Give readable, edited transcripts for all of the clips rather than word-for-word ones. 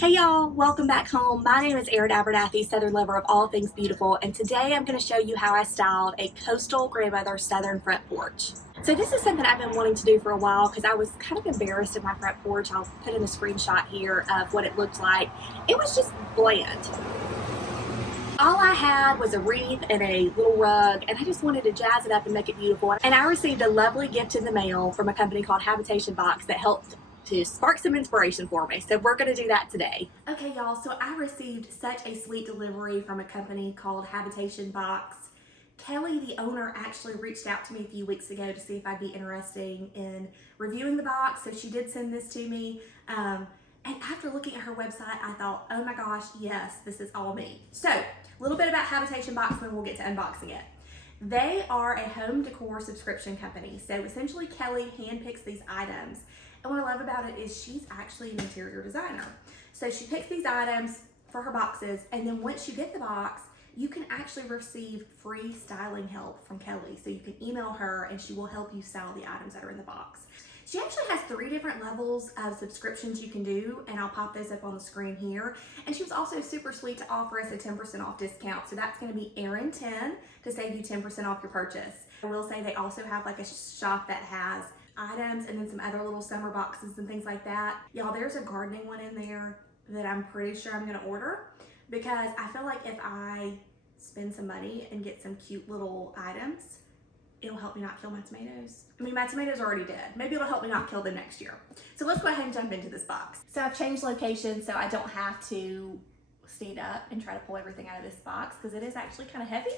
Hey y'all, welcome back home. My name is Erin Abernathy, Southern lover of all things beautiful, and today I'm going to show you how I styled a coastal grandmother Southern front porch. So this is something I've been wanting to do for a while because I was kind of embarrassed of my front porch. I'll put in a screenshot here of what it looked like. It was just bland. All I had was a wreath and a little rug, and I just wanted to jazz it up and make it beautiful. And I received a lovely gift in the mail from a company called Habitation Box that helped to spark some inspiration for me. So we're going to do that today. Okay, y'all, so I received such a sweet delivery from a company called Habitation Box. Kelly, the owner, actually reached out to me a few weeks ago to see if I'd be interested in reviewing the box. So she did send this to me. And after looking at her website, I thought, oh my gosh, yes, this is all me. So a little bit about Habitation Box, and then we'll get to unboxing it. They are a home decor subscription company. So essentially Kelly handpicks these items. And what I love about it is she's actually an interior designer. So she picks these items for her boxes, and then once you get the box, you can actually receive free styling help from Kelly. So you can email her and she will help you style the items that are in the box. She actually has 3 different levels of subscriptions you can do, and I'll pop those up on the screen here. And she was also super sweet to offer us a 10% off discount. So that's gonna be Erin10 to save you 10% off your purchase. I will say they also have like a shop that has items and then some other little summer boxes and things like that. Y'all, there's a gardening one in there that I'm pretty sure I'm gonna order because I feel like if I spend some money and get some cute little items, it'll help me not kill my tomatoes. I mean, my tomatoes are already dead. Maybe it'll help me not kill them next year. So let's go ahead and jump into this box. So I've changed location so I don't have to stand up and try to pull everything out of this box because it is actually kind of heavy.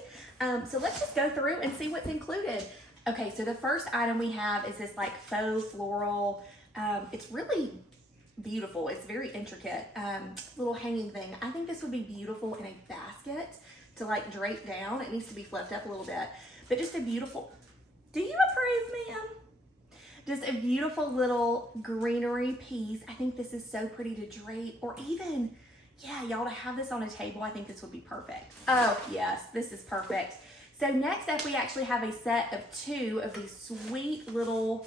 So let's just go through and see what's included. Okay, so the first item we have is this like faux floral. It's really beautiful. It's very intricate. Little hanging thing. I think this would be beautiful in a basket to like drape down. It needs to be fluffed up a little bit. But just a beautiful, do you approve, ma'am? Just a beautiful little greenery piece. I think this is so pretty to drape, or even, yeah, y'all, to have this on a table, I think this would be perfect. Oh yes, this is perfect. So next up, we actually have a set of 2 of these sweet little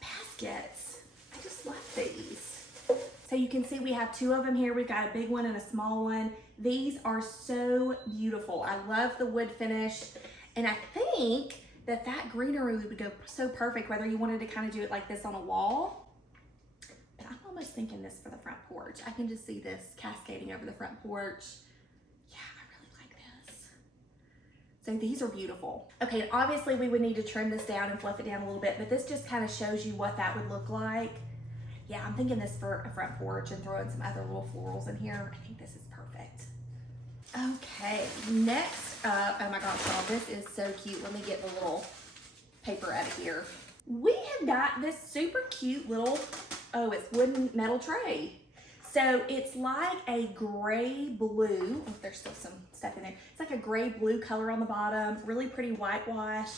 baskets. I just love these. So you can see we have 2 of them here. We've got a big one and a small one. These are so beautiful. I love the wood finish. And I think that greenery would go so perfect, whether you wanted to kind of do it like this on a wall. But I'm almost thinking this for the front porch. I can just see this cascading over the front porch. Yeah, I really like this. So these are beautiful. Okay, and obviously we would need to trim this down and fluff it down a little bit, but this just kind of shows you what that would look like. Yeah, I'm thinking this for a front porch and throw in some other little florals in here. I think this is perfect. Okay, next up, oh my gosh, y'all, this is so cute. Let me get the little paper out of here. We have got this super cute little, oh, it's wooden metal tray. So it's like a gray blue, oh, there's still some stuff in there. It's like a gray blue color on the bottom, really pretty whitewash.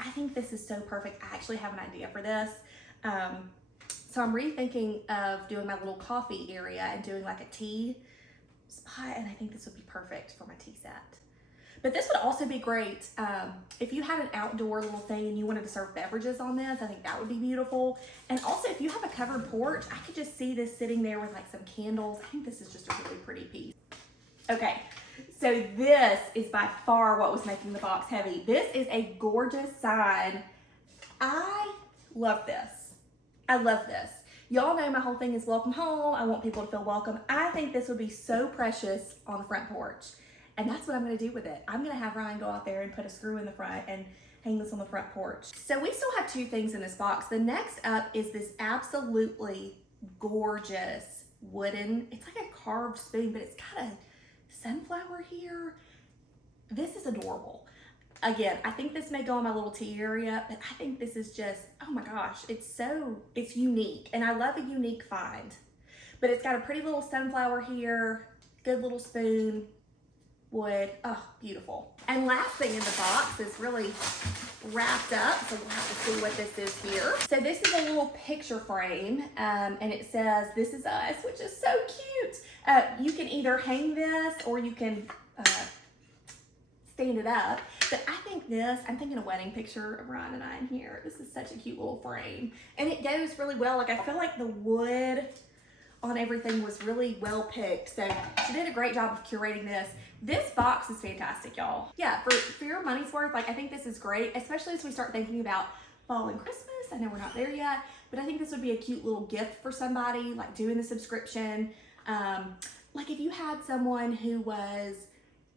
I think this is so perfect. I actually have an idea for this. So I'm rethinking of doing my little coffee area and doing like a tea spot, and I think this would be perfect for my tea set. But this would also be great if you had an outdoor little thing and you wanted to serve beverages on this. I think that would be beautiful. And also if you have a covered porch, I could just see this sitting there with like some candles. I think this is just a really pretty piece. Okay, so this is by far what was making the box heavy. This is a gorgeous sign. I love this. I love this. Y'all know my whole thing is welcome home. I want people to feel welcome. I think this would be so precious on the front porch. And that's what I'm gonna do with it. I'm gonna have Ryan go out there and put a screw in the front and hang this on the front porch. So we still have 2 things in this box. The next up is this absolutely gorgeous wooden, it's like a carved spoon, but it's got a sunflower here. This is adorable. Again, I think this may go in my little tea area, but I think this is just, oh my gosh, it's unique. And I love a unique find. But it's got a pretty little sunflower here, good little spoon, wood, oh, beautiful. And last thing in the box is really wrapped up, so we'll have to see what this is here. So this is a little picture frame, and it says, "This is us," which is so cute. You can either hang this or you can stand it up. But I think this, I'm thinking a wedding picture of Ryan and I in here. This is such a cute little frame. And it goes really well. Like, I feel like the wood on everything was really well picked. So she did a great job of curating this. This box is fantastic, y'all. Yeah, for your money's worth, like I think this is great, especially as we start thinking about fall and Christmas. I know we're not there yet, but I think this would be a cute little gift for somebody, like doing the subscription. Like if you had someone who was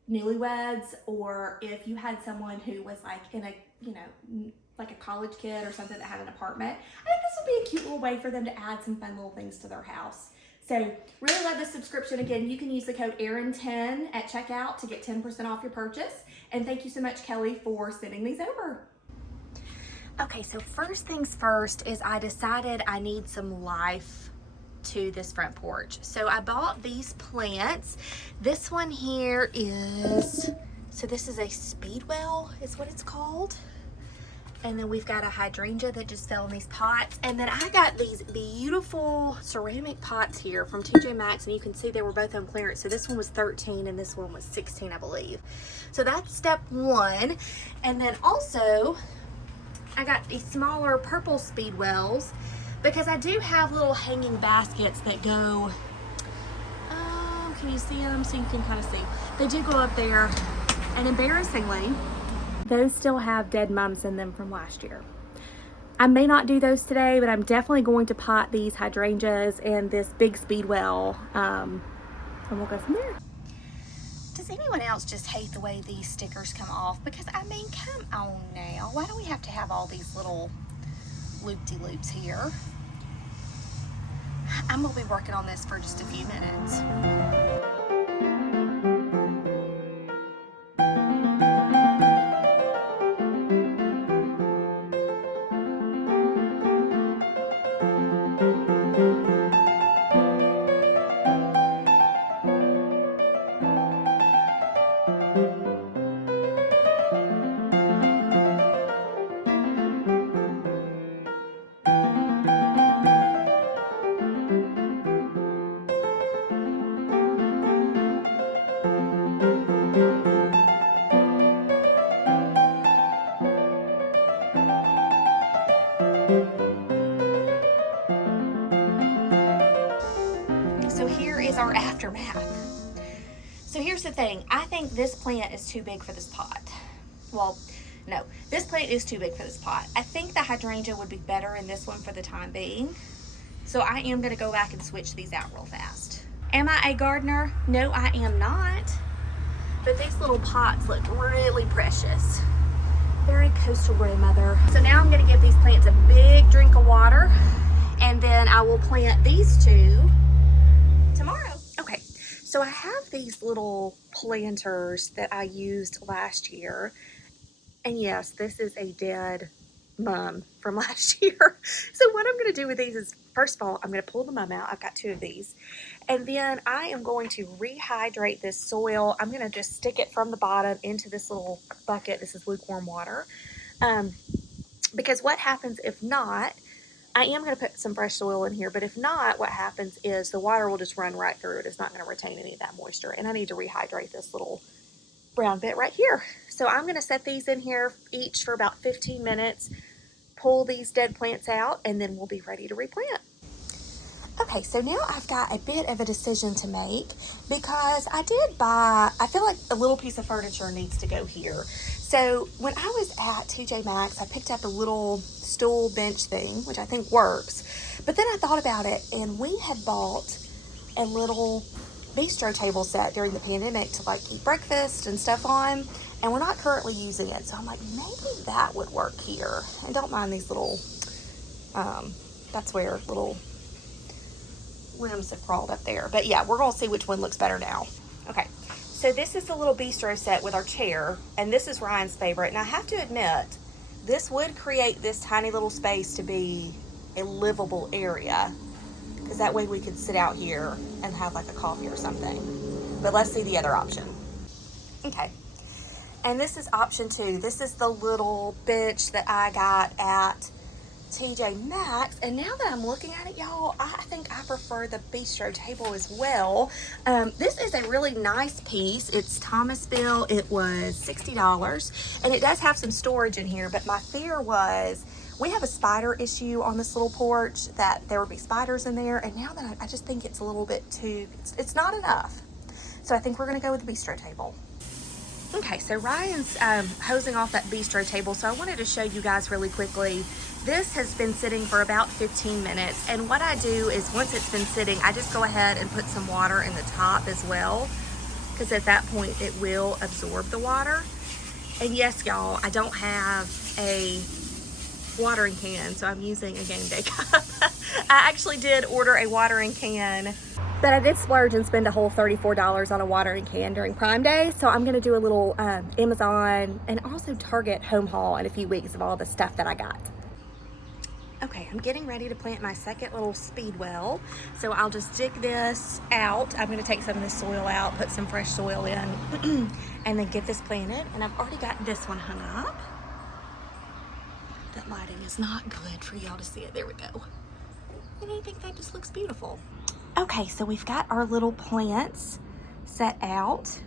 newlyweds, or if you had someone who was like in a, you know, like a college kid or something that had an apartment, I think this would be a cute little way for them to add some fun little things to their house. So really love this subscription. Again, you can use the code Erin10 at checkout to get 10% off your purchase. And thank you so much, Kelly, for sending these over. Okay, so first things first is I decided I need some life to this front porch. So I bought these plants. This one here is, so this is a speedwell is what it's called. And then we've got a hydrangea that just fell in these pots. And then I got these beautiful ceramic pots here from TJ Maxx, and you can see they were both on clearance. So this one was 13 and this one was 16, I believe. So that's step one. And then also I got these smaller purple speedwells because I do have little hanging baskets that go, can you see them? So you can kind of see. They do go up there, and embarrassingly, those still have dead mums in them from last year. I may not do those today, but I'm definitely going to pot these hydrangeas and this big speedwell, and we'll go from there. Does anyone else just hate the way these stickers come off? Because I mean, come on now. Why do we have to have all these little loop-de-loops here? I'm gonna be working on this for just a few minutes. So here is our aftermath. So here's the thing. I think this plant is too big for this pot. Well, no, this plant is too big for this pot. I think the hydrangea would be better in this one for the time being. So I am gonna go back and switch these out real fast. Am I a gardener? No, I am not. But these little pots look really precious. Very coastal grandmother. So now I'm gonna give these plants a big drink of water, and then I will plant these two tomorrow. Okay, so I have these little planters that I used last year. And yes, this is a dead mum from last year. So what I'm gonna do with these is, first of all, I'm gonna pull the mum out. I've got two of these. And then I am going to rehydrate this soil. I'm gonna just stick it from the bottom into this little bucket. This is lukewarm water. Because what happens if not, I am going to put some fresh soil in here, but if not, what happens is the water will just run right through it. It's not going to retain any of that moisture. And I need to rehydrate this little brown bit right here. So I'm going to set these in here each for about 15 minutes, pull these dead plants out, and then we'll be ready to replant. Okay, so now I've got a bit of a decision to make because I feel like a little piece of furniture needs to go here. So when I was at TJ Maxx, I picked up a little stool bench thing, which I think works. But then I thought about it, and we had bought a little bistro table set during the pandemic to like eat breakfast and stuff on, and we're not currently using it. So I'm like, maybe that would work here. And don't mind these little, that's where little limbs have crawled up there. But yeah, we're gonna see which one looks better now. Okay. So this is the little bistro set with our chair, and this is Ryan's favorite. And I have to admit, this would create this tiny little space to be a livable area, because that way we could sit out here and have like a coffee or something. But let's see the other option. Okay, and this is option 2. This is the little bench that I got at TJ Maxx, and now that I'm looking at it, y'all, I think I prefer the bistro table as well. This is a really nice piece. It's Thomasville. It was $60, and it does have some storage in here, but my fear was We have a spider issue on this little porch, that there would be spiders in there, and now that I just think it's a little bit too, it's not enough. So I think we're gonna go with the bistro table. Okay, so Ryan's hosing off that bistro table, so I wanted to show you guys really quickly. This has been sitting for about 15 minutes, and what I do is once it's been sitting, I just go ahead and put some water in the top as well, because at that point it will absorb the water. And yes, y'all, I don't have a watering can, so I'm using a game day cup. I actually did order a watering can, but I did splurge and spend a whole $34 on a watering can during Prime Day, so I'm gonna do a little Amazon and also Target home haul in a few weeks of all the stuff that I got. Okay, I'm getting ready to plant my second little speed well, so I'll just dig this out. I'm gonna take some of this soil out, put some fresh soil in, and then get this planted. And I've already got this one hung up. That lighting is not good for y'all to see it. There we go. And I think that just looks beautiful. Okay, so we've got our little plants set out,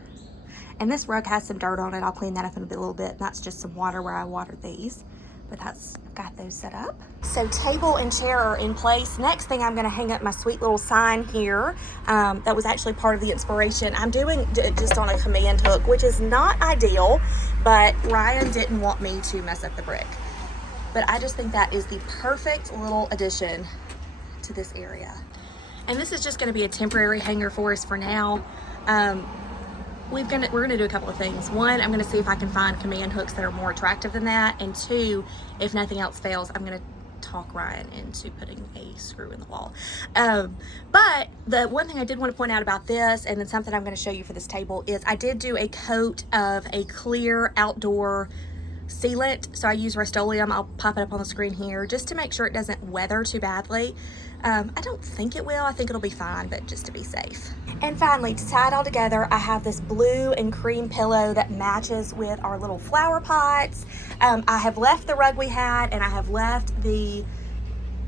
and this rug has some dirt on it. I'll clean that up in a little bit. That's just some water where I watered these, but I've got those set up. So table and chair are in place. Next thing, I'm gonna hang up my sweet little sign here. That was actually part of the inspiration. I'm doing just on a command hook, which is not ideal, but Ryan didn't want me to mess up the brick. But I just think that is the perfect little addition to this area. And this is just gonna be a temporary hanger for us for now. We're gonna do a couple of things. One, I'm gonna see if I can find command hooks that are more attractive than that. And two, if nothing else fails, I'm gonna talk Ryan into putting a screw in the wall. But the one thing I did want to point out about this, and then something I'm gonna show you for this table, is I did do a coat of a clear outdoor sealant. So I use Rust-Oleum. I'll pop it up on the screen here just to make sure it doesn't weather too badly. I don't think it will. I think it'll be fine, but just to be safe. And finally, to tie it all together, I have this blue and cream pillow that matches with our little flower pots. I have left the rug we had, and I have left the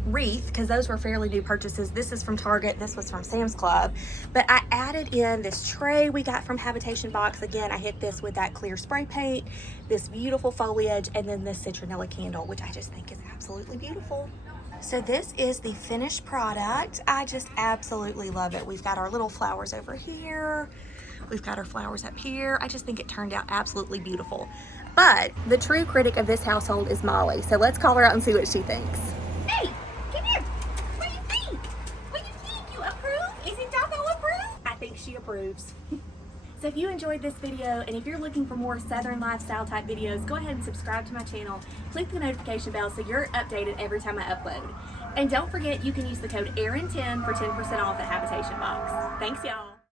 wreath because those were fairly new purchases. This is from Target, this was from Sam's Club, but I added in this tray we got from Habitation Box. Again, I hit this with that clear spray paint, this beautiful foliage, and then this citronella candle, which I just think is absolutely beautiful. So this is the finished product. I just absolutely love it. We've got our little flowers over here, we've got our flowers up here. I just think it turned out absolutely beautiful. But the true critic of this household is Molly, so let's call her out and see what she thinks. Hey, come here. What do you think? What do you think? You approve? Isn't Doggo approve? I think she approves. So if you enjoyed this video, and if you're looking for more Southern lifestyle type videos, go ahead and subscribe to my channel. Click the notification bell so you're updated every time I upload. And don't forget, you can use the code AARON10 for 10% off at Habitation Box. Thanks, y'all.